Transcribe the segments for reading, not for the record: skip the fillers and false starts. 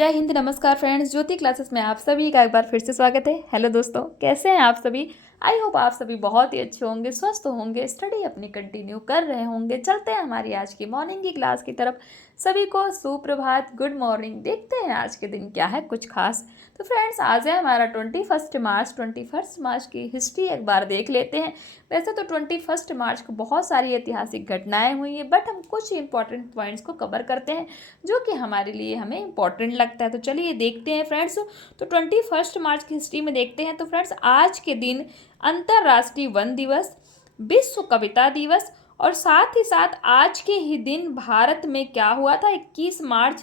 जय हिंद, नमस्कार फ्रेंड्स। ज्योति क्लासेस में आप सभी का एक बार फिर से स्वागत है। हेलो दोस्तों, कैसे हैं आप सभी? आई होप आप सभी बहुत ही अच्छे होंगे, स्वस्थ होंगे, स्टडी अपनी कंटिन्यू कर रहे होंगे। चलते हैं हमारी आज की मॉर्निंग की क्लास की तरफ। सभी को सुप्रभात, गुड मॉर्निंग। देखते हैं आज के दिन क्या है कुछ खास। तो फ्रेंड्स, आज है हमारा 21 मार्च। 21 मार्च की हिस्ट्री एक बार देख लेते हैं। वैसे तो 21 मार्च को बहुत सारी ऐतिहासिक घटनाएं हुई हैं, बट हम कुछ इंपॉर्टेंट पॉइंट्स को कवर करते हैं जो कि हमारे लिए हमें इम्पॉर्टेंट लगता है। तो चलिए देखते हैं फ्रेंड्स। तो 21 मार्च की हिस्ट्री में देखते हैं। तो फ्रेंड्स, आज के दिन अंतर्राष्ट्रीय वन दिवस, विश्व कविता दिवस, और साथ ही साथ आज के ही दिन भारत में क्या हुआ था, 21 मार्च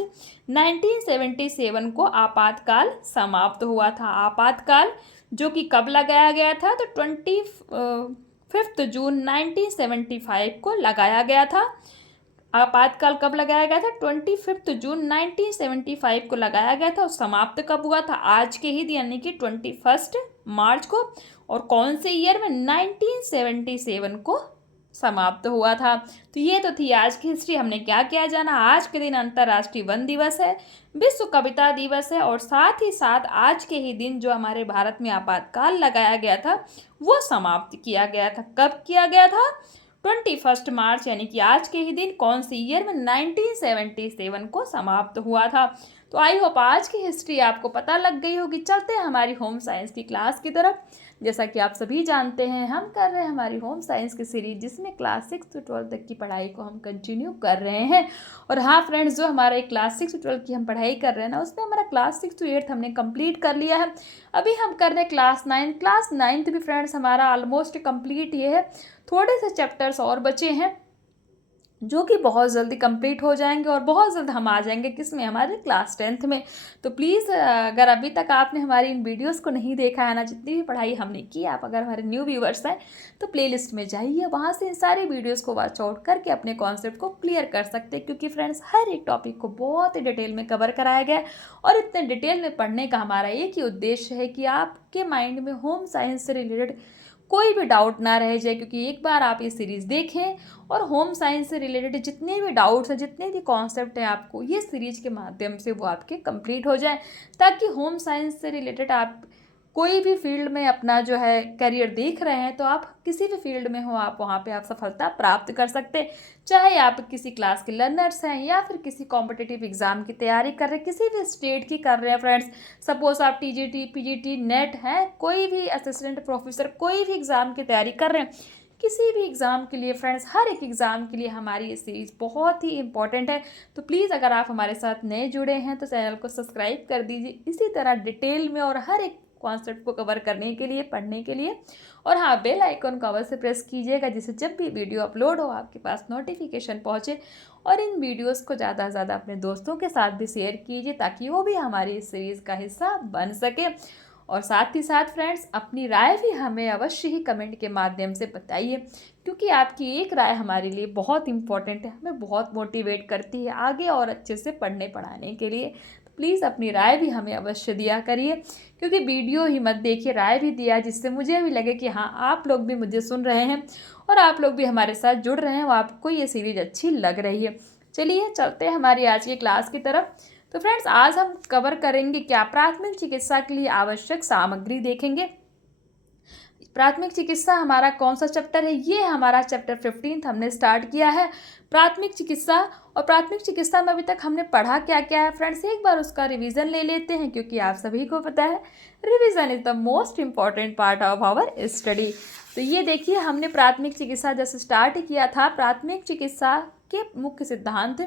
1977 को आपातकाल समाप्त हुआ था। आपातकाल जो कि कब लगाया गया था, तो 25 जून 1975 को लगाया गया था। आपातकाल कब लगाया गया था? 25 जून 1975 को लगाया गया था। और समाप्त कब हुआ था? आज के ही दिन, यानी कि 21 मार्च को। और कौन से ईयर में? 1977 को समाप्त हुआ था। तो ये तो थी आज की हिस्ट्री। हमने क्या क्या जाना? आज के दिन अंतर्राष्ट्रीय वन दिवस है, विश्व कविता दिवस है, और साथ ही साथ आज के ही दिन जो हमारे भारत में आपातकाल लगाया गया था वो समाप्त किया गया था। कब किया गया था? 21 मार्च, यानी कि आज के ही दिन। कौन सी ईयर में? 1977 को समाप्त हुआ था। तो आई होप आज की हिस्ट्री आपको पता लग गई होगी। चलते हैं हमारी होम साइंस की क्लास की तरफ। जैसा कि आप सभी जानते हैं, हम कर रहे हैं हमारी होम साइंस की सीरीज, जिसमें क्लास 6 से 12 तक की पढ़ाई को हम कंटिन्यू कर रहे हैं। और हाँ फ्रेंड्स, जो हमारे क्लास 6 से 12 की हम पढ़ाई कर रहे हैं ना, उसमें हमारा क्लास 6 से 8 हमने कंप्लीट कर लिया है। अभी हम कर रहे हैं क्लास 9। क्लास 9 भी फ्रेंड्स हमारा ऑलमोस्ट कंप्लीट ये है। थोड़े से चैप्टर्स और बचे हैं जो कि बहुत जल्दी कंप्लीट हो जाएंगे, और बहुत जल्द हम आ जाएंगे किसमें? हमारे क्लास 10th में। तो प्लीज़, अगर अभी तक आपने हमारी इन वीडियोस को नहीं देखा है ना, जितनी भी पढ़ाई हमने की, आप अगर हमारे न्यू व्यूवर्स हैं तो प्लेलिस्ट में जाइए, वहाँ से इन सारी वीडियोस को वॉच आउट करके अपने कॉन्सेप्ट को क्लियर कर सकते हैं। क्योंकि फ्रेंड्स, हर एक टॉपिक को बहुत ही डिटेल में कवर कराया गया है, और इतने डिटेल में पढ़ने का हमारा एक ही उद्देश्य है कि आपके माइंड में होम साइंस से रिलेटेड कोई भी डाउट ना रह जाए। क्योंकि एक बार आप ये सीरीज़ देखें और होम साइंस से रिलेटेड जितने भी डाउट्स हैं, जितने भी कॉन्सेप्ट हैं, आपको ये सीरीज के माध्यम से वो आपके कंप्लीट हो जाए, ताकि होम साइंस से रिलेटेड आप कोई भी फील्ड में अपना जो है करियर देख रहे हैं, तो आप किसी भी फील्ड में हो, आप वहाँ पे आप सफलता प्राप्त कर सकते हैं। चाहे आप किसी क्लास के लर्नर्स हैं, या फिर किसी कॉम्पिटिटिव एग्जाम की तैयारी कर रहे हैं, किसी भी स्टेट की कर रहे हैं फ्रेंड्स। सपोज आप टीजीटी, पीजीटी, नेट हैं, कोई भी असिस्टेंट प्रोफेसर, कोई भी एग्ज़ाम की तैयारी कर रहे हैं, किसी भी एग्ज़ाम के लिए फ्रेंड्स, हर एक एग्ज़ाम के लिए हमारी ये सीरीज़ बहुत ही इंपॉर्टेंट है। तो प्लीज़, अगर आप हमारे साथ नए जुड़े हैं तो चैनल को सब्सक्राइब कर दीजिए, इसी तरह डिटेल में और हर एक कॉन्सेप्ट को कवर करने के लिए, पढ़ने के लिए। और हाँ, बेल आइकन को अवश्य प्रेस कीजिएगा, जिससे जब भी वीडियो अपलोड हो आपके पास नोटिफिकेशन पहुँचे। और इन वीडियोस को ज़्यादा से ज़्यादा अपने दोस्तों के साथ भी शेयर कीजिए, ताकि वो भी हमारी इस सीरीज़ का हिस्सा बन सके। और साथ ही साथ फ्रेंड्स, अपनी राय भी हमें अवश्य ही कमेंट के माध्यम से बताइए, क्योंकि आपकी एक राय हमारे लिए बहुत इंपॉर्टेंट है, हमें बहुत मोटिवेट करती है आगे और अच्छे से पढ़ने पढ़ाने के लिए। तो प्लीज़ अपनी राय भी हमें अवश्य दिया करिए, क्योंकि वीडियो ही मत देखिए, राय भी दिया, जिससे मुझे भी लगे कि हाँ, आप लोग भी मुझे सुन रहे हैं और आप लोग भी हमारे साथ जुड़ रहे हैं, और आपको ये सीरीज अच्छी लग रही है। चलिए चलते हैं हमारी आज की क्लास की तरफ। तो फ्रेंड्स, आज हम कवर करेंगे क्या? प्राथमिक चिकित्सा के लिए आवश्यक सामग्री देखेंगे। प्राथमिक चिकित्सा हमारा कौन सा चैप्टर है? ये हमारा चैप्टर 15 हमने स्टार्ट किया है, प्राथमिक चिकित्सा। और प्राथमिक चिकित्सा में अभी तक हमने पढ़ा क्या क्या है फ्रेंड्स, एक बार उसका रिवीजन ले लेते हैं, क्योंकि आप सभी को पता है revision is the most important part of our study. तो ये देखिए, हमने प्राथमिक चिकित्सा जैसे स्टार्ट किया था, प्राथमिक चिकित्सा के मुख्य सिद्धांत,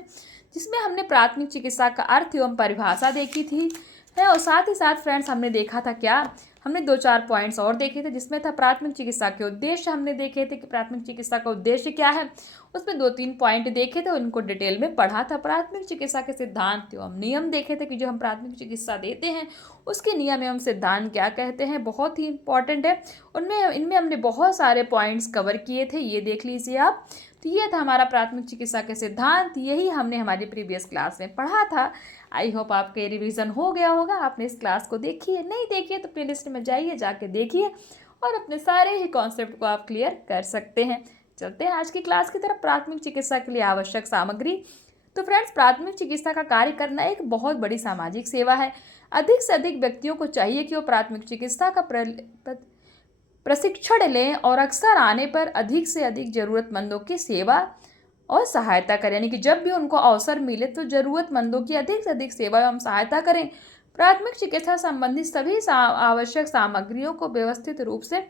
जिसमें हमने प्राथमिक चिकित्सा का अर्थ एवं परिभाषा देखी थी है। और साथ ही साथ फ्रेंड्स, हमने देखा था क्या? हमने 2-4 पॉइंट्स और देखे थे, जिसमें था प्राथमिक चिकित्सा के उद्देश्य। हमने देखे थे कि प्राथमिक चिकित्सा का उद्देश्य क्या है, उसमें 2-3 पॉइंट देखे थे, उनको डिटेल में पढ़ा था। प्राथमिक चिकित्सा के सिद्धांत एवं नियम देखे थे, कि जो हम प्राथमिक चिकित्सा देते हैं उसके नियम एवं सिद्धांत क्या कहते हैं, बहुत ही इंपॉर्टेंट है। इनमें हमने बहुत सारे पॉइंट्स कवर किए थे, ये देख लीजिए आप। तो ये था हमारा प्राथमिक चिकित्सा के सिद्धांत, यही हमने हमारी प्रीवियस क्लास में पढ़ा था। आई होप आपके रिवीजन हो गया होगा, आपने इस क्लास को देखी है, नहीं देखी है तो प्लेलिस्ट में जाइए, जाके देखिए, और अपने सारे ही कॉन्सेप्ट को आप क्लियर कर सकते हैं। चलते हैं आज की क्लास की तरफ। प्राथमिक चिकित्सा के लिए आवश्यक सामग्री। तो फ्रेंड्स, प्राथमिक चिकित्सा का कार्य करना एक बहुत बड़ी सामाजिक सेवा है। अधिक से अधिक व्यक्तियों को चाहिए कि वो प्राथमिक चिकित्सा का प्रशिक्षण लें और अक्सर आने पर अधिक से अधिक ज़रूरतमंदों की सेवा और सहायता करें, यानी कि जब भी उनको अवसर मिले तो ज़रूरतमंदों की अधिक से अधिक सेवा एवं सहायता करें। प्राथमिक चिकित्सा संबंधी सभी आवश्यक सामग्रियों को व्यवस्थित रूप से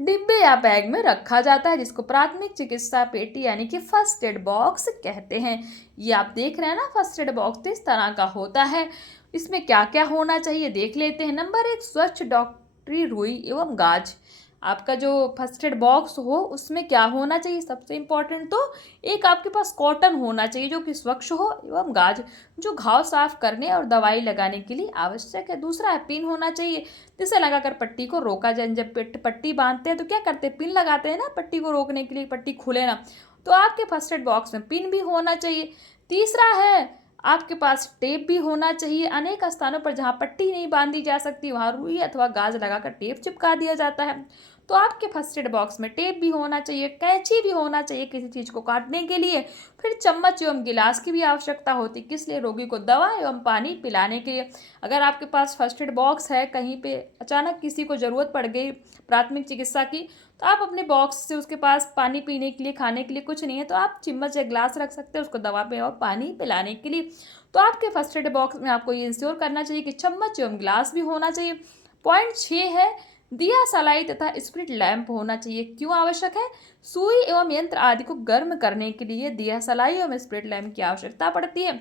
डिब्बे या बैग में रखा जाता है, जिसको प्राथमिक चिकित्सा पेटी यानी कि फर्स्ट एड बॉक्स कहते हैं। ये आप देख रहे हैं ना, फर्स्ट एड बॉक्स इस तरह का होता है। इसमें क्या क्या होना चाहिए देख लेते हैं। नंबर 1, स्वच्छ डॉक्टरी रुई एवं गाज। आपका जो फर्स्ट एड बॉक्स हो उसमें क्या होना चाहिए, सबसे इम्पोर्टेंट तो एक आपके पास कॉटन होना चाहिए जो कि स्वच्छ हो, एवं गाज जो घाव साफ करने और दवाई लगाने के लिए आवश्यक है। दूसरा है पिन होना चाहिए, जिसे लगाकर पट्टी को रोका जाए। जब पट्टी बांधते हैं तो क्या करते हैं, पिन लगाते हैं ना, पट्टी को रोकने के लिए, पट्टी खुले ना। तो आपके फर्स्ट एड बॉक्स में पिन भी होना चाहिए। तीसरा है आपके पास टेप भी होना चाहिए। अनेक स्थानों पर जहाँ पट्टी नहीं बांधी जा सकती वहाँ रुई अथवा गाज लगाकर टेप चिपका दिया जाता है। तो आपके फर्स्ट एड बॉक्स में टेप भी होना चाहिए, कैंची भी होना चाहिए किसी चीज़ को काटने के लिए। फिर चम्मच एवं गिलास की भी आवश्यकता होती है, किस लिए, रोगी को दवा एवं पानी पिलाने के लिए। अगर आपके पास फर्स्ट एड बॉक्स है, कहीं पे अचानक किसी को ज़रूरत पड़ गई प्राथमिक चिकित्सा की, तो आप अपने बॉक्स से उसके पास पानी पीने के लिए, खाने के लिए कुछ नहीं है तो आप चम्मच या गिलास रख सकते हैं उसको दवा पे और पानी पिलाने के लिए। तो आपके फर्स्ट एड बॉक्स में आपको ये इंश्योर करना चाहिए कि चम्मच एवं गिलास भी होना चाहिए। पॉइंट 6 है दिया सलाई तथा स्प्रिट लैंप होना चाहिए। क्यों आवश्यक है, सुई एवं यंत्र आदि को गर्म करने के लिए दिया सलाई एवं स्प्रिट लैंप की आवश्यकता पड़ती है।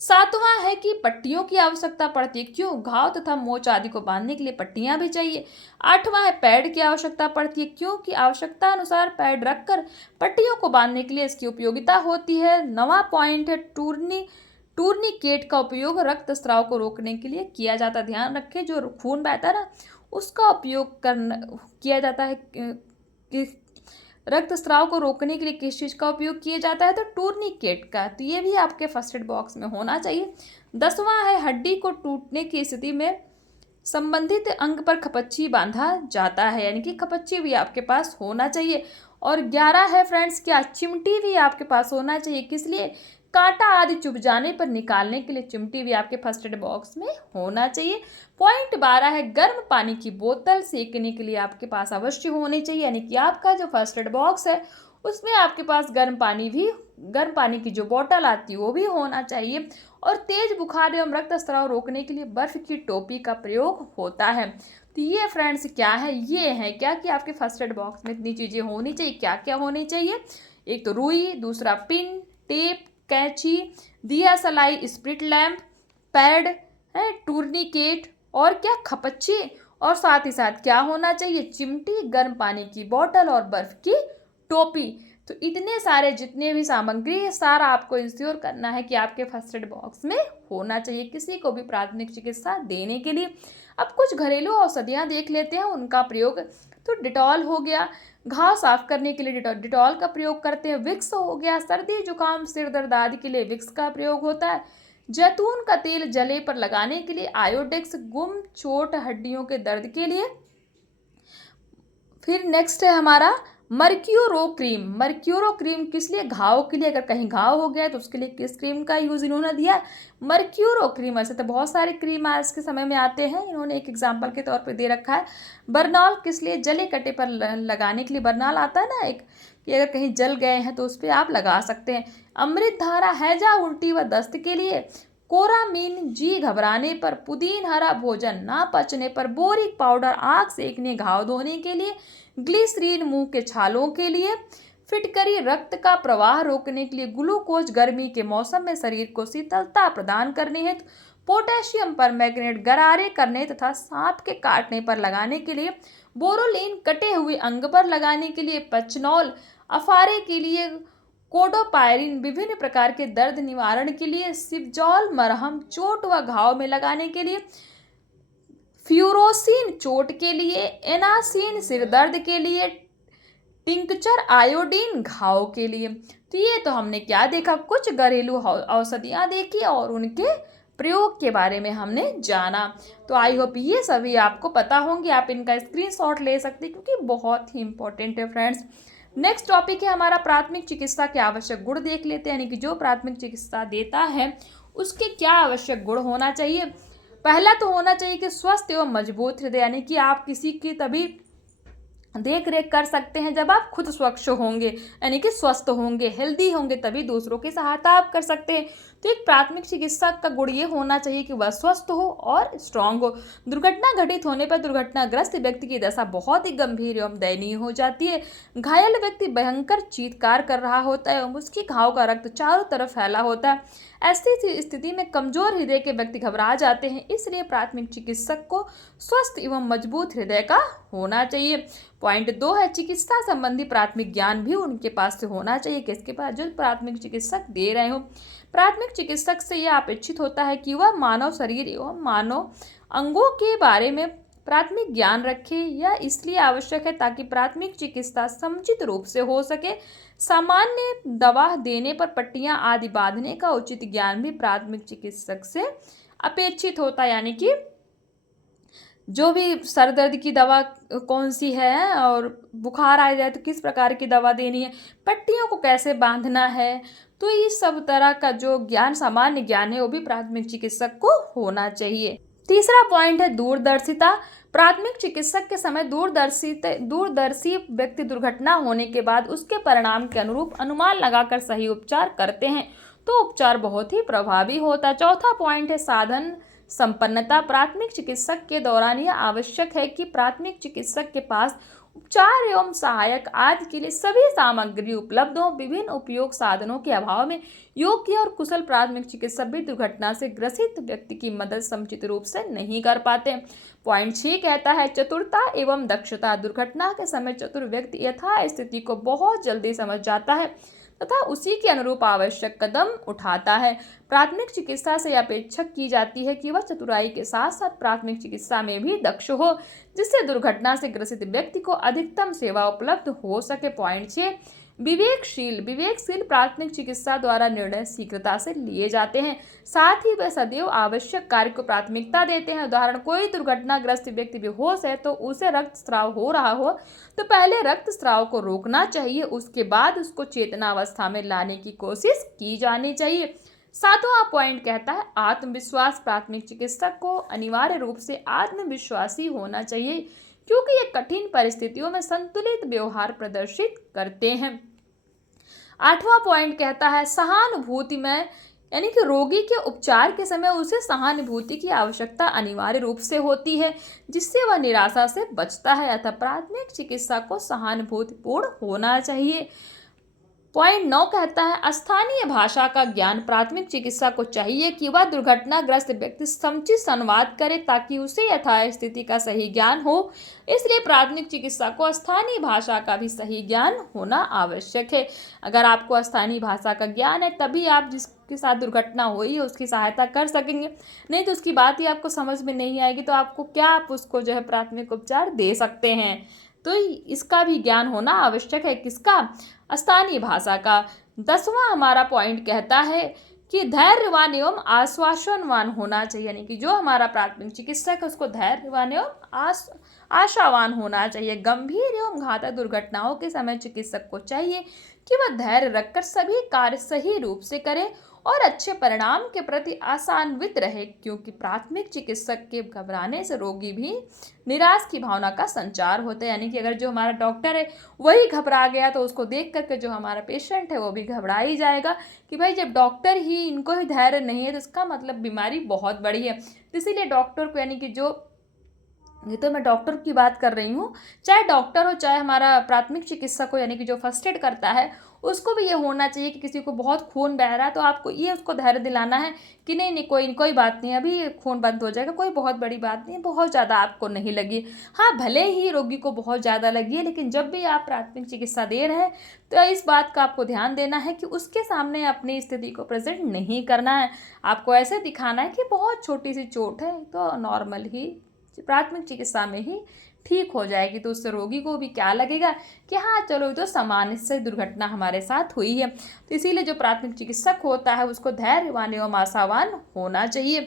7वां है कि पट्टियों की आवश्यकता पड़ती है। क्यों, घाव तथा मोच आदि को बांधने के लिए पट्टियां भी चाहिए। 8वां है पैड की आवश्यकता पड़ती है, क्योंकि आवश्यकता अनुसार पैड रखकर पट्टियों को बांधने के लिए इसकी उपयोगिता होती है। 9वां पॉइंट है टूर्निकेट का उपयोग रक्त स्राव को रोकने के लिए किया जाता है। ध्यान रखें, जो खून बहता है ना उसका उपयोग किया जाता है कि रक्त स्राव को रोकने के लिए किस चीज़ का उपयोग किया जाता है, तो टूर्निकेट का। तो ये भी आपके फर्स्ट एड बॉक्स में होना चाहिए। 10वां है हड्डी को टूटने की स्थिति में संबंधित अंग पर खपच्ची बांधा जाता है, यानी कि खपच्ची भी आपके पास होना चाहिए। और 11 है फ्रेंड्स क्या, चिमटी भी आपके पास होना चाहिए। किस लिए, कांटा आदि चुभ जाने पर निकालने के लिए चिमटी भी आपके फर्स्ट एड बॉक्स में होना चाहिए। पॉइंट 12 है गर्म पानी की बोतल सेकने के लिए आपके पास अवश्य होनी चाहिए, यानी कि आपका जो फर्स्ट एड बॉक्स है उसमें आपके पास गर्म पानी की जो बोतल आती है वो भी होना चाहिए। और तेज बुखार एवं रक्तस्राव रोकने के लिए बर्फ की टोपी का प्रयोग होता है। तो ये फ्रेंड्स क्या है, ये है क्या कि आपके फर्स्ट एड बॉक्स में इतनी चीज़ें होनी चाहिए। क्या क्या होनी चाहिए, एक तो रुई, दूसरा पिन, टेप, कैंची, दिया सलाई, स्प्रिट लैंप, पैड है, टूर्निकेट और क्या, खपच्ची। और साथ ही साथ क्या होना चाहिए, चिमटी, गर्म पानी की बोतल और बर्फ की टोपी। तो इतने सारे जितने भी सामग्री है सारा आपको इंश्योर करना है कि आपके फर्स्ट एड बॉक्स में होना चाहिए किसी को भी प्राथमिक चिकित्सा देने के लिए। अब कुछ घरेलू औषधियाँ देख लेते हैं उनका प्रयोग। तो डिटॉल हो गया, घाव साफ करने के लिए डिटॉल का प्रयोग करते हैं। विक्स हो गया, सर्दी जुकाम सिर दर्द आदि के लिए विक्स का प्रयोग होता है। जैतून का तेल जले पर लगाने के लिए आयोडेक्स, गुम चोट हड्डियों के दर्द के लिए। फिर नेक्स्ट है हमारा मर्क्यूरो क्रीम। मर्क्यूरो क्रीम किस लिए, घाव के लिए। अगर कहीं घाव हो गया तो उसके लिए किस क्रीम का यूज इन्होंने दिया, मर्क्यूरो क्रीम। ऐसे तो बहुत सारे क्रीम आज के समय में आते हैं, इन्होंने एक एग्जांपल के तौर पे दे रखा है। बर्नॉल किस लिए, जले कटे पर लगाने के लिए। बर्नॉल आता है ना एक, कि अगर कहीं जल गए हैं तो उस पर आप लगा सकते हैं। अमृत धारा हैजा, उल्टी व दस्त के लिए। कोरामीन, जी घबराने पर। पुदीन हरा, भोजन ना पचने पर। बोरिक पाउडर, आग सेकने घाव धोने के लिए। ग्लिसरीन, मुंह के छालों के लिए। फिटकरी, रक्त का प्रवाह रोकने के लिए। ग्लूकोज, गर्मी के मौसम में शरीर को शीतलता प्रदान करने हेतु। पोटेशियम परमैंगनेट, गरारे करने तथा सांप के काटने पर लगाने के लिए। बोरोलिन, कटे हुए अंग पर लगाने के लिए। पचनॉल, अफारे के लिए। कोडोपायरिन, विभिन्न प्रकार के दर्द निवारण के लिए। सिबजॉल, मरहम, चोट व घाव में लगाने के लिए। फ्यूरोसिन, चोट के लिए। एनासिन, सिर दर्द के लिए। टिंकचर, आयोडीन, घाव के लिए। तो ये तो हमने क्या देखा, कुछ घरेलू औषधियाँ देखी और उनके प्रयोग के बारे में हमने जाना। तो आई होप ये सभी आपको पता होंगे, आप इनका स्क्रीनशॉट ले सकते हैं क्योंकि बहुत ही इंपॉर्टेंट है फ्रेंड्स। नेक्स्ट टॉपिक है हमारा प्राथमिक चिकित्सा के आवश्यक गुण देख लेते हैं, यानी कि जो प्राथमिक चिकित्सा देता है उसके क्या आवश्यक गुण होना चाहिए। पहला तो होना चाहिए कि स्वस्थ एवं मजबूत हृदय, यानी कि आप किसी की तभी देख रेख कर सकते हैं जब आप खुद स्वच्छ होंगे, यानी कि स्वस्थ होंगे, हेल्दी होंगे, तभी दूसरों की सहायता आप कर सकते हैं। तो एक प्राथमिक चिकित्सक का गुण ये होना चाहिए कि वह स्वस्थ हो और स्ट्रांग हो। दुर्घटना घटित होने पर दुर्घटनाग्रस्त व्यक्ति की दशा बहुत ही गंभीर एवं दयनीय हो जाती है। घायल व्यक्ति भयंकर चीत्कार कर रहा होता है एवं उसकी घाव का रक्त चारों तरफ फैला होता है। ऐसी स्थिति में कमजोर हृदय के व्यक्ति घबरा जाते हैं, इसलिए प्राथमिक चिकित्सक को स्वस्थ एवं मजबूत हृदय का होना चाहिए। पॉइंट 2 है चिकित्सा संबंधी प्राथमिक ज्ञान भी उनके पास से होना चाहिए, किसके पास, जो प्राथमिक चिकित्सक दे रहे हो। प्राथमिक चिकित्सक से यह अपेक्षित होता है कि वह मानव शरीर एवं मानव अंगों के बारे में प्राथमिक ज्ञान रखे। यह इसलिए आवश्यक है ताकि प्राथमिक चिकित्सा समुचित रूप से हो सके। सामान्य दवा देने पर पट्टियां आदि बांधने का उचित ज्ञान भी प्राथमिक चिकित्सक से अपेक्षित होता है, यानी कि जो भी सर दर्द की दवा कौन सी है और बुखार आ जाए तो किस प्रकार की दवा देनी है, पट्टियों को कैसे बांधना है, तो इस सब तरह का जो ज्ञान, सामान्य ज्ञान है, वो भी प्राथमिक चिकित्सक को होना चाहिए। तीसरा पॉइंट है दूरदर्शिता। प्राथमिक चिकित्सक के समय दूरदर्शी व्यक्ति दुर्घटना होने के बाद उसके परिणाम के अनुरूप अनुमान लगाकर सही उपचार करते हैं, तो उपचार बहुत ही प्रभावी होता है। चौथा पॉइंट है साधन संपन्नता। प्राथमिक चिकित्सक के दौरान यह आवश्यक है कि प्राथमिक चिकित्सक के पास उपचार एवं सहायक आदि के लिए सभी सामग्री उपलब्ध हो। विभिन्न उपयोग साधनों के अभाव में योग्य और कुशल प्राथमिक चिकित्सक भी दुर्घटना से ग्रसित व्यक्ति की मदद समुचित रूप से नहीं कर पाते। पॉइंट 6 कहता है चतुरता एवं दक्षता। दुर्घटना के समय चतुर व्यक्ति यथा स्थिति को बहुत जल्दी समझ जाता है तथा उसी के अनुरूप आवश्यक कदम उठाता है। प्राथमिक चिकित्सा से अपेक्षा की जाती है कि वह चतुराई के साथ साथ प्राथमिक चिकित्सा में भी दक्ष हो, जिससे दुर्घटना से ग्रसित व्यक्ति को अधिकतम सेवा उपलब्ध हो सके। पॉइंट 6 विवेकशील प्राथमिक चिकित्सा द्वारा निर्णय शीघ्रता से लिए जाते हैं, साथ ही वे सदैव आवश्यक कार्य को प्राथमिकता देते हैं। उदाहरण, कोई दुर्घटनाग्रस्त व्यक्ति बेहोश है तो उसे रक्तस्राव हो रहा हो तो पहले रक्तस्राव को रोकना चाहिए, उसके बाद उसको चेतनावस्था में लाने की कोशिश की जानी चाहिए। 7वां पॉइंट कहता है आत्मविश्वास। प्राथमिक चिकित्सक को अनिवार्य रूप से आत्मविश्वासी होना चाहिए, क्योंकि ये कठिन परिस्थितियों में संतुलित व्यवहार प्रदर्शित करते हैं। 8वां पॉइंट कहता है सहानुभूति में, यानी कि रोगी के उपचार के समय उसे सहानुभूति की आवश्यकता अनिवार्य रूप से होती है, जिससे वह निराशा से बचता है। अतः प्राथमिक चिकित्सा को सहानुभूतिपूर्ण होना चाहिए। पॉइंट 9 कहता है स्थानीय भाषा का ज्ञान। प्राथमिक चिकित्सा को चाहिए कि वह दुर्घटनाग्रस्त व्यक्ति समुचित संवाद करे ताकि उसे यथास्थिति का सही ज्ञान हो। इसलिए प्राथमिक चिकित्सा को स्थानीय भाषा का भी सही ज्ञान होना आवश्यक है। अगर आपको स्थानीय भाषा का ज्ञान है तभी आप जिसके साथ दुर्घटना हुई है उसकी सहायता कर सकेंगे, नहीं तो उसकी बात ही आपको समझ में नहीं आएगी तो आपको क्या, आप उसको जो है प्राथमिक उपचार दे सकते हैं। तो इसका भी ज्ञान होना आवश्यक है, किसका, स्थानीय भाषा का। 10वां हमारा पॉइंट कहता है कि धैर्यवान एवं आश्वासनवान होना चाहिए, यानी कि जो हमारा प्राथमिक चिकित्सक है उसको धैर्यवान एवं आशावान होना चाहिए। गंभीर एवं घातक दुर्घटनाओं के समय चिकित्सक को चाहिए कि वह धैर्य रखकर सभी कार्य सही रूप से करे और अच्छे परिणाम के प्रति आशान्वित रहे, क्योंकि प्राथमिक चिकित्सक के घबराने से रोगी भी निराश की भावना का संचार होता है। यानी कि अगर जो हमारा डॉक्टर है वही घबरा गया तो उसको देख करके जो हमारा पेशेंट है वो भी घबरा ही जाएगा कि भाई जब डॉक्टर ही, इनको ही धैर्य नहीं है तो इसका मतलब बीमारी बहुत बड़ी है। इसीलिए डॉक्टर को, यानी कि जो, ये तो मैं डॉक्टर की बात कर रही हूँ, चाहे डॉक्टर हो चाहे हमारा प्राथमिक चिकित्सक हो, यानी कि जो फर्स्ट एड करता है उसको भी ये होना चाहिए कि किसी को बहुत खून बह रहा है तो आपको ये उसको धैर्य दिलाना है कि नहीं नहीं कोई बात नहीं, अभी खून बंद हो जाएगा, कोई बहुत बड़ी बात नहीं, बहुत ज़्यादा आपको नहीं लगी। हाँ, भले ही रोगी को बहुत ज़्यादा लगी है, लेकिन जब भी आप प्राथमिक चिकित्सा दे रहे हैं तो इस बात का आपको ध्यान देना है कि उसके सामने अपनी स्थिति को प्रेजेंट नहीं करना है। आपको ऐसे दिखाना है कि बहुत छोटी सी चोट है तो नॉर्मल ही प्राथमिक चिकित्सा में ही ठीक हो जाएगी, तो उससे रोगी को भी क्या लगेगा कि हाँ चलो तो सामान्य से दुर्घटना हमारे साथ हुई है। तो इसीलिए जो प्राथमिक चिकित्सक होता है उसको धैर्यवान एवं आशावान होना चाहिए।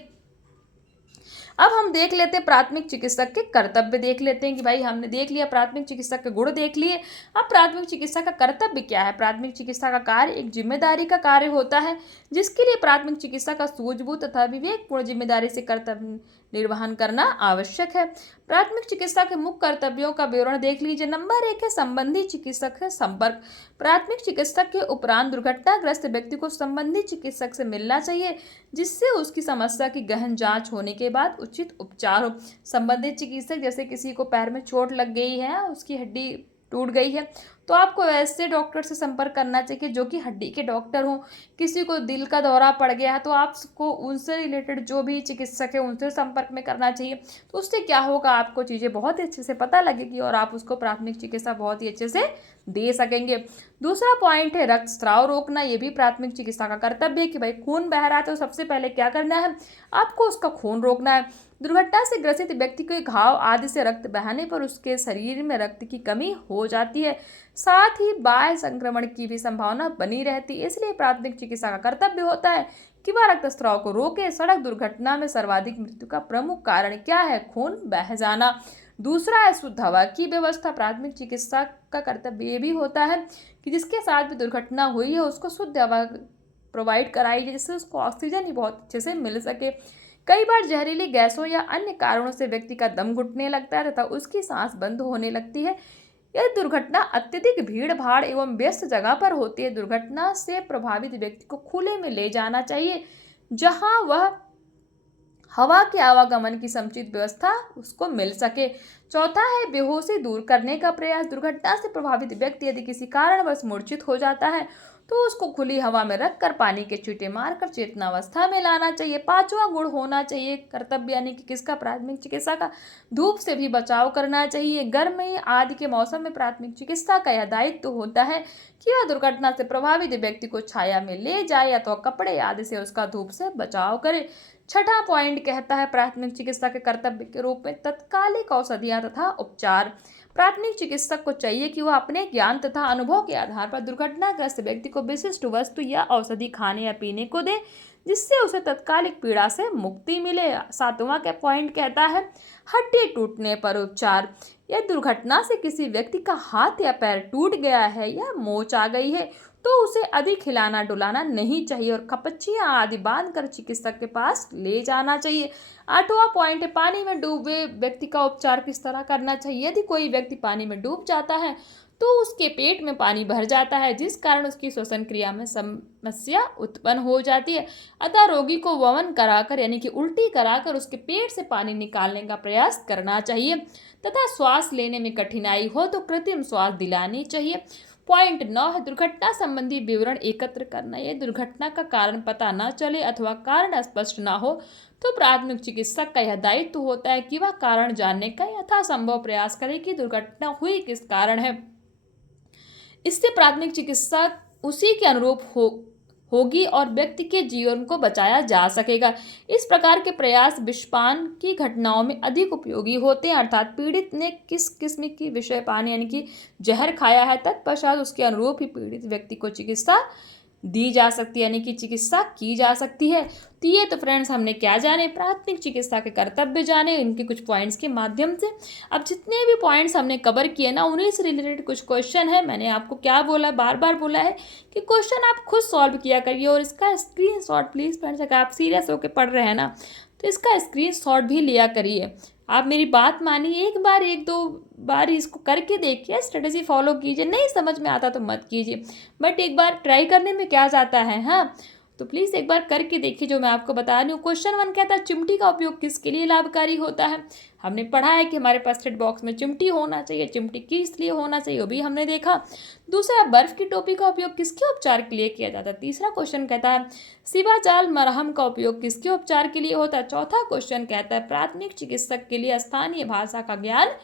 अब हम देख लेते हैं प्राथमिक चिकित्सक के कर्तव्य देख लेते हैं कि भाई हमने देख लिया प्राथमिक चिकित्सक के गुण देख लिए। अब प्राथमिक चिकित्सा का कर्तव्य क्या है। प्राथमिक चिकित्सा का कार्य एक जिम्मेदारी का कार्य होता है जिसके लिए प्राथमिक चिकित्सा का सूझबूझ तथा विवेकपूर्ण जिम्मेदारी से कर्तव्य निर्वहन करना आवश्यक है। प्राथमिक चिकित्सा के मुख्य कर्तव्यों का विवरण देख लीजिए। नंबर 1 है संबंधित चिकित्सक से संपर्क। प्राथमिक चिकित्सक के उपरांत दुर्घटनाग्रस्त व्यक्ति को संबंधित चिकित्सक से मिलना चाहिए जिससे उसकी समस्या की गहन जांच होने के बाद उचित उपचार हो। संबंधित चिकित्सक जैसे किसी को पैर में चोट लग गई है, उसकी हड्डी टूट गई है, तो आपको ऐसे डॉक्टर से संपर्क करना चाहिए जो कि हड्डी के डॉक्टर हों। किसी को दिल का दौरा पड़ गया है तो आपको उनसे रिलेटेड जो भी चिकित्सक है उनसे संपर्क में करना चाहिए। तो उससे क्या होगा, आपको चीज़ें बहुत ही अच्छे से पता लगेगी और आप उसको प्राथमिक चिकित्सा बहुत ही अच्छे से दे सकेंगे। दूसरा पॉइंट है रक्तस्राव रोकना। ये भी प्राथमिक चिकित्सा का कर्तव्य है कि भाई खून बह रहा है तो सबसे पहले क्या करना है, आपको उसका खून रोकना है। दुर्घटना से ग्रसित व्यक्ति के घाव आदि से रक्त बहने पर उसके शरीर में रक्त की कमी हो जाती है, साथ ही बाह्य संक्रमण की भी संभावना बनी रहती है। इसलिए प्राथमिक चिकित्सा का कर्तव्य होता है कि वह रक्तस्राव को रोके। सड़क दुर्घटना में सर्वाधिक मृत्यु का प्रमुख कारण क्या है, खून बह जाना। दूसरा है शुद्ध हवा की व्यवस्था। प्राथमिक चिकित्सा का कर्तव्य ये भी होता है कि जिसके साथ भी दुर्घटना हुई है उसको शुद्ध हवा प्रोवाइड कराई जाए जिससे उसको ऑक्सीजन ही बहुत अच्छे से मिल सके। कई बार जहरीली गैसों या अन्य कारणों से व्यक्ति का दम घुटने लगता है तथा उसकी सांस बंद होने लगती है। यह दुर्घटना अत्यधिक भीड़ भाड़ एवं व्यस्त जगह पर होती है। दुर्घटना से प्रभावित व्यक्ति को खुले में ले जाना चाहिए जहां वह हवा के आवागमन की समुचित व्यवस्था उसको मिल सके। चौथा है बेहोशी दूर करने का प्रयास। दुर्घटना से प्रभावित व्यक्ति यदि किसी कारणवश मूर्छित हो जाता है तो उसको खुली हवा में रखकर पानी के छींटे मारकर चेतनावस्था में लाना चाहिए। पांचवा गुण होना चाहिए कर्तव्य यानी कि किसका, प्राथमिक चिकित्सा का, धूप से भी बचाव करना चाहिए। गर्मी आदि के मौसम में प्राथमिक चिकित्सा का यह दायित्व होता है कि वह दुर्घटना से प्रभावित व्यक्ति को छाया में ले जाए या तो कपड़े आदि से उसका धूप से बचाव करे। छठा पॉइंट कहता है प्राथमिक चिकित्सा के कर्तव्य के रूप में तत्कालिक औषधियां तथा उपचार। प्राथमिक चिकित्सक को चाहिए कि वह अपने ज्ञान तथा अनुभव के आधार पर दुर्घटनाग्रस्त व्यक्ति को विशिष्ट वस्तु या औषधि खाने या पीने को दे जिससे उसे तत्कालिक पीड़ा से मुक्ति मिले। सातवां का पॉइंट कहता है हड्डी टूटने पर उपचार। यह दुर्घटना से किसी व्यक्ति का हाथ या पैर टूट गया है या मोच आ गई है तो उसे अधिक हिलाना डुलाना नहीं चाहिए और कपचियां आदि बांधकर चिकित्सक के पास ले जाना चाहिए। आठवां पॉइंट है पानी में डूबे व्यक्ति का उपचार किस तरह करना चाहिए। यदि कोई व्यक्ति पानी में डूब जाता है तो उसके पेट में पानी भर जाता है जिस कारण उसकी श्वसन क्रिया में समस्या उत्पन्न हो जाती है। अतः रोगी को वमन कराकर यानी कि उल्टी कराकर उसके पेट से पानी निकालने का प्रयास करना चाहिए तथा श्वास लेने में कठिनाई हो तो कृत्रिम श्वास दिलानी चाहिए। पॉइंट 9 है दुर्घटना संबंधी विवरण एकत्र करना। यह दुर्घटना का कारण पता न चले अथवा कारण स्पष्ट न हो तो प्राथमिक चिकित्सक का यह दायित्व होता है कि वह कारण जानने का यथासंभव प्रयास करे कि दुर्घटना हुई किस कारण है। इससे प्राथमिक चिकित्सा उसी के अनुरूप होगी और व्यक्ति के जीवन को बचाया जा सकेगा। इस प्रकार के प्रयास विषपान की घटनाओं में अधिक उपयोगी होते हैं, अर्थात पीड़ित ने किस किस्म की विषय पान यानी कि जहर खाया है तत्पश्चात उसके अनुरूप ही पीड़ित व्यक्ति को चिकित्सा दी जा सकती है यानी कि चिकित्सा की जा सकती है। तो ये तो फ्रेंड्स हमने क्या जाने, प्राथमिक चिकित्सा के कर्तव्य जाने इनके कुछ पॉइंट्स के माध्यम से। अब जितने भी पॉइंट्स हमने कवर किए ना उन्हीं से रिलेटेड कुछ क्वेश्चन है। मैंने आपको क्या बोला, बार बार बोला है कि क्वेश्चन आप खुद सॉल्व किया करिए और इसका स्क्रीनशॉट प्लीज़ फ्रेंड्स, अगर आप सीरियस होकर पढ़ रहे हैं ना तो इसका स्क्रीनशॉट भी लिया करिए। आप मेरी बात मानिए, एक बार एक दो बार इसको करके देखिए, स्ट्रेटेजी फॉलो कीजिए। नहीं समझ में आता तो मत कीजिए, बट एक बार ट्राई करने में क्या जाता है। हाँ, तो प्लीज़ एक बार करके देखिए जो मैं आपको बता रही हूँ। क्वेश्चन 1 कहता है चिमटी का उपयोग किसके लिए लाभकारी होता है। हमने पढ़ा है कि हमारे पास सेट बॉक्स में चिमटी होना चाहिए, चिमटी किस लिए होना चाहिए वो भी हमने देखा। दूसरा, बर्फ की टोपी का उपयोग किसके उपचार के लिए किया जाता है। तीसरा क्वेश्चन कहता है शिवाजाल मरहम का उपयोग किसके उपचार के लिए होता है। चौथा क्वेश्चन कहता है प्राथमिक चिकित्सक के लिए स्थानीय भाषा का ज्ञान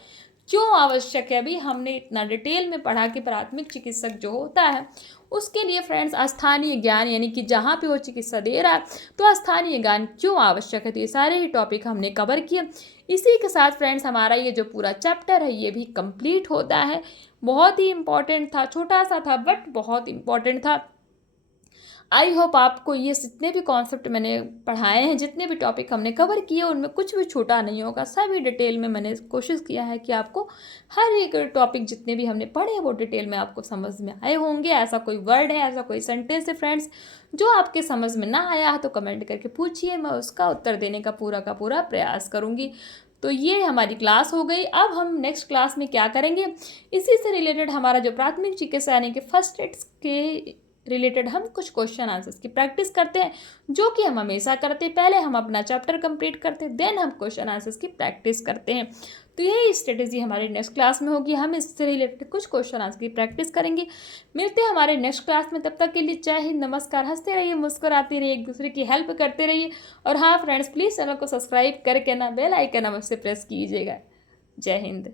क्यों आवश्यक है। अभी हमने इतना डिटेल में पढ़ा कि प्राथमिक चिकित्सक जो होता है उसके लिए फ्रेंड्स स्थानीय ज्ञान यानी कि जहाँ पे वो चिकित्सा दे रहा है तो स्थानीय ज्ञान क्यों आवश्यक है। तो ये सारे ही टॉपिक हमने कवर किए। इसी के साथ फ्रेंड्स हमारा ये जो पूरा चैप्टर है ये भी कंप्लीट होता है। बहुत ही इंपॉर्टेंट था, छोटा सा था बट बहुत इंपॉर्टेंट था। आई होप आपको ये जितने भी कॉन्सेप्ट मैंने पढ़ाए हैं, जितने भी टॉपिक हमने कवर किए, उनमें कुछ भी छूटा नहीं होगा। सभी डिटेल में मैंने कोशिश किया है कि आपको हर एक टॉपिक जितने भी हमने पढ़े वो डिटेल में आपको समझ में आए होंगे। ऐसा कोई वर्ड है, ऐसा कोई सेंटेंस है फ्रेंड्स जो आपके समझ में ना आया है तो कमेंट करके पूछिए, मैं उसका उत्तर देने का पूरा प्रयास करूँगी। तो ये हमारी क्लास हो गई। अब हम नेक्स्ट क्लास में क्या करेंगे, इसी से रिलेटेड हमारा जो प्राथमिक चिकित्सा यानी कि फर्स्ट एड के रिलेटेड हम कुछ क्वेश्चन आंसर्स की प्रैक्टिस करते हैं, जो कि हम हमेशा करते हैं। पहले हम अपना चैप्टर कंप्लीट करते हैं, देन हम क्वेश्चन आंसर्स की प्रैक्टिस करते हैं। तो यही स्ट्रेटेजी हमारी नेक्स्ट क्लास में होगी। हम इससे रिलेटेड कुछ क्वेश्चन आंसर की प्रैक्टिस करेंगे। मिलते हैं हमारे नेक्स्ट क्लास में, तब तक के लिए जय हिंद, नमस्कार। हंसते रहिए, मुस्कुराते रहिए, एक दूसरे की हेल्प करते रहिए। और हाँ फ्रेंड्स, प्लीज़ चैनल को सब्सक्राइब करके ना बेल आइकन अवश्य प्रेस कीजिएगा। जय हिंद।